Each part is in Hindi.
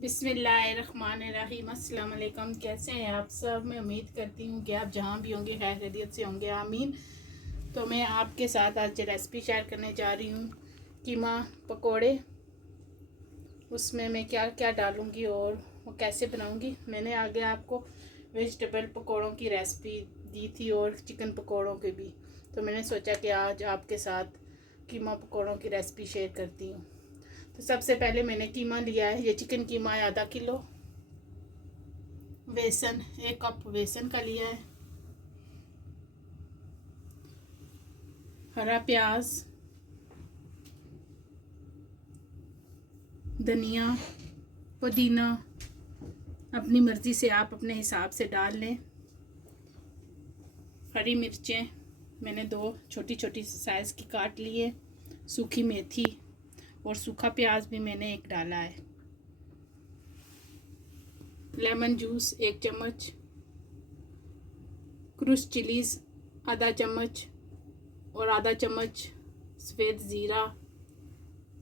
बिस्मिल्लाहिर्रहमानिर्रहीम। अस्सलाम वालेकुम। कैसे हैं आप सब? मैं उम्मीद करती हूँ कि आप जहाँ भी होंगे खैर खैरियत से होंगे, आमीन। तो मैं आपके साथ आज रेसिपी शेयर करने जा रही हूँ कीमा पकोड़े। उसमें मैं क्या क्या डालूँगी और वो कैसे बनाऊँगी। मैंने आगे आपको वेजिटेबल पकोड़ों की रेसिपी दी थी और चिकन पकोड़ों की भी, तो मैंने सोचा कि आज आपके साथ कीमा पकोड़ों की रेसिपी शेयर करती हूँ। तो सबसे पहले मैंने कीमा लिया है, ये चिकन कीमा है आधा किलो। बेसन 1 कप बेसन का लिया है। हरा प्याज, धनिया, पुदीना अपनी मर्ज़ी से आप अपने हिसाब से डाल लें। हरी मिर्चें मैंने 2 छोटी छोटी साइज़ की काट ली है। सूखी मेथी और सूखा प्याज भी मैंने 1 डाला है। लेमन जूस 1 चम्मच, क्रूश चिलीज़ आधा चम्मच और आधा चम्मच सफ़ेद ज़ीरा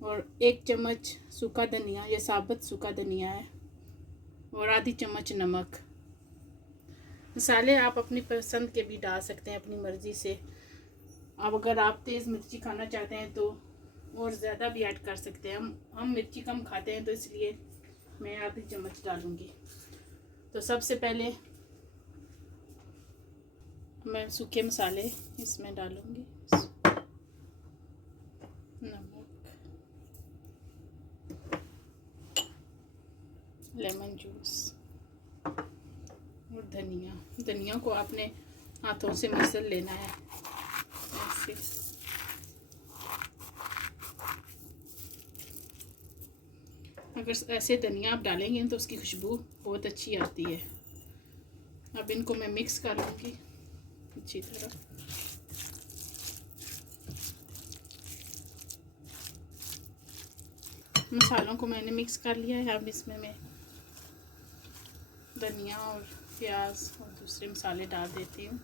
और 1 चम्मच सूखा धनिया, ये साबुत सूखा धनिया है, और आधी चम्मच नमक। मसाले आप अपनी पसंद के भी डाल सकते हैं, अपनी मर्ज़ी से। अब अगर आप तेज़ मिर्ची खाना चाहते हैं तो और ज़्यादा भी ऐड कर सकते हैं। हम मिर्ची कम खाते हैं तो इसलिए मैं आधी चम्मच डालूँगी। तो सबसे पहले मैं सूखे मसाले इसमें डालूँगी। नमक, लेमन जूस और धनिया को आपने हाथों से मसल लेना है ऐसे। अगर ऐसे धनिया आप डालेंगे तो उसकी खुशबू बहुत अच्छी आती है। अब इनको मैं मिक्स कर लूँगी अच्छी तरह। मसालों को मैंने मिक्स कर लिया है। अब इसमें मैं धनिया और प्याज और दूसरे मसाले डाल देती हूँ।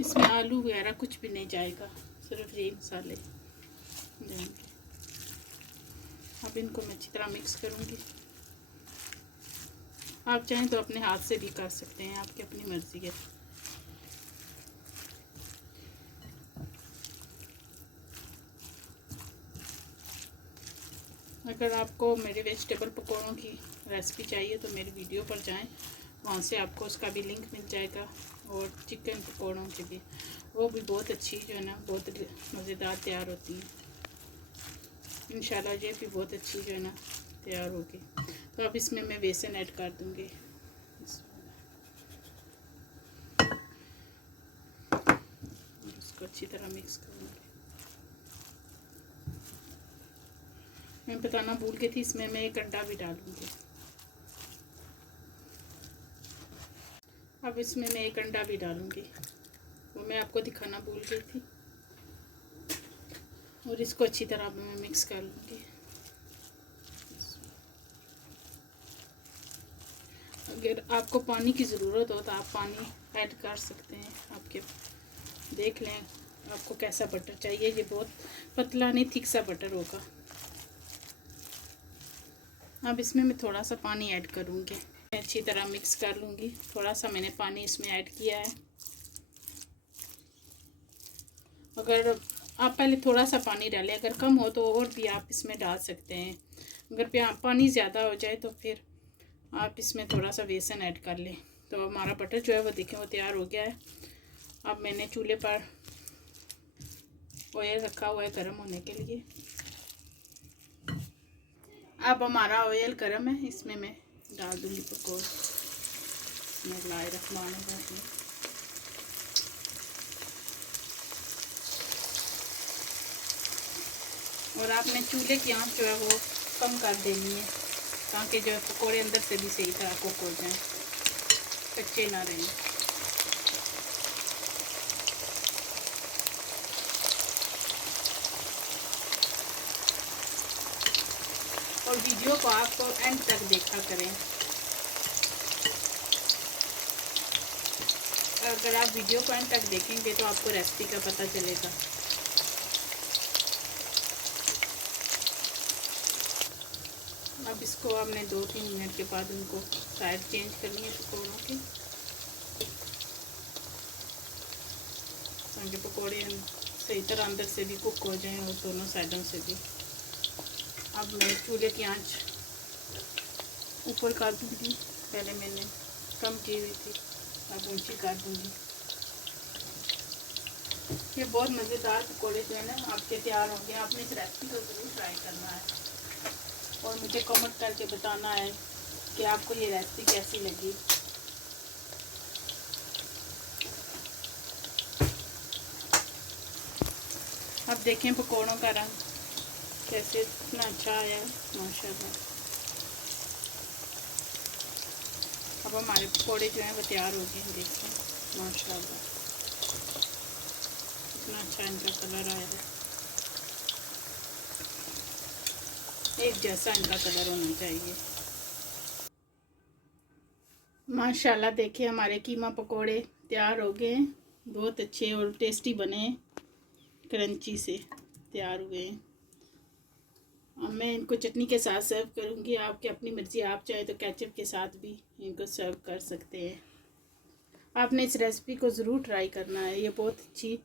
इसमें आलू वगैरह कुछ भी नहीं जाएगा, सिर्फ ये मसाले देंगे। अब इनको मैं अच्छी तरह मिक्स करूँगी। आप चाहें तो अपने हाथ से भी कर सकते हैं, आपकी अपनी मर्ज़ी है। अगर आपको मेरे वेजिटेबल पकौड़ों की रेसिपी चाहिए तो मेरी वीडियो पर जाएं, वहाँ से आपको उसका भी लिंक मिल जाएगा। और चिकन पकौड़ों की भी, वो भी बहुत अच्छी जो है ना, बहुत मज़ेदार तैयार होती है। इंशाल्लाह ये भी बहुत अच्छी जो है ना तैयार होगी। तो अब इसमें मैं बेसन ऐड कर दूँगी। इसको अच्छी तरह मिक्स करूँगी। मैं बताना भूल गई थी, इसमें मैं 1 अंडा भी डालूँगी। अब इसमें मैं 1 अंडा भी डालूँगी, वो मैं आपको दिखाना भूल गई थी। और इसको अच्छी तरह मैं मिक्स कर लूँगी। अगर आपको पानी की ज़रूरत हो तो आप पानी ऐड कर सकते हैं। आपके देख लें आपको कैसा बटर चाहिए। ये बहुत पतला नहीं, थिक सा बटर होगा। अब इसमें मैं थोड़ा सा पानी ऐड करूँगी। अच्छी तरह मिक्स कर लूँगी। थोड़ा सा मैंने पानी इसमें ऐड किया है। अगर आप पहले थोड़ा सा पानी डालें, अगर कम हो तो और भी आप इसमें डाल सकते हैं। अगर पानी ज़्यादा हो जाए तो फिर आप इसमें थोड़ा सा बेसन ऐड कर लें। तो हमारा बटर जो है वो देखें वो तैयार हो गया है। अब मैंने चूल्हे पर ऑयल रखा हुआ है गर्म होने के लिए। अब हमारा ऑयल गर्म है, इसमें मैं डाल दूँगी पकौड़े। बिस्मिल्लाहिर्रहमानिर्रहीम। और आपने चूल्हे की आंच जो है वो कम कर देनी है, ताकि जो है पकौड़े अंदर से भी सही तरह कुक हो जाएं, कच्चे ना रहें। और वीडियो को आप एंड तक देखा करें। अगर आप वीडियो को एंड तक देखेंगे तो आपको रेसिपी का पता चलेगा। अब इसको आपने 2-3 मिनट के बाद उनको साइड चेंज करनी है पकौड़ों की, ताकि पकौड़े सही तरह अंदर से भी कुक हो जाएं और दोनों साइडों से भी। अब मैं चूल्हे की आंच ऊपर कर दूँगी, पहले मैंने कम की हुई थी, अब ऊंची कर दूँगी। ये बहुत मज़ेदार पकौड़े जो है ना आपके तैयार होंगे। आपने इस रेसिपी को ज़रूर ट्राई करना है और मुझे कमेंट करके बताना है कि आपको ये रेसिपी कैसी लगी। अब देखें पकौड़ों का रंग कैसे इतना अच्छा आया है माशाल्लाह। अब हमारे पकौड़े जो हैं वो तैयार हो गए हैं, देखिए माशाल्लाह इतना अच्छा इनका कलर आया है, एक जैसा इनका कलर होना चाहिए माशाल्लाह। देखिए हमारे कीमा पकोड़े तैयार हो गए हैं, बहुत अच्छे और टेस्टी बने, क्रंची से तैयार हुए हैं। अब मैं इनको चटनी के साथ सर्व करूँगी, आपकी अपनी मर्ज़ी, आप चाहे तो केचप के साथ भी इनको सर्व कर सकते हैं। आपने इस रेसिपी को ज़रूर ट्राई करना है, ये बहुत अच्छी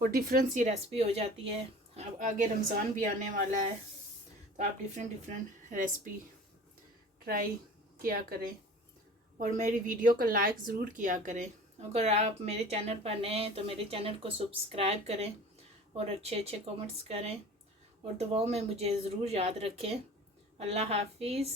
और डिफरेंट सी रेसिपी हो जाती है। अब आगे रमज़ान भी आने वाला है, तो आप डिफरेंट रेसिपी ट्राई किया करें और मेरी वीडियो को लाइक ज़रूर किया करें। अगर आप मेरे चैनल पर नए हैं तो मेरे चैनल को सब्सक्राइब करें और अच्छे कमेंट्स करें और दुआओं में मुझे ज़रूर याद रखें। अल्लाह हाफिज़।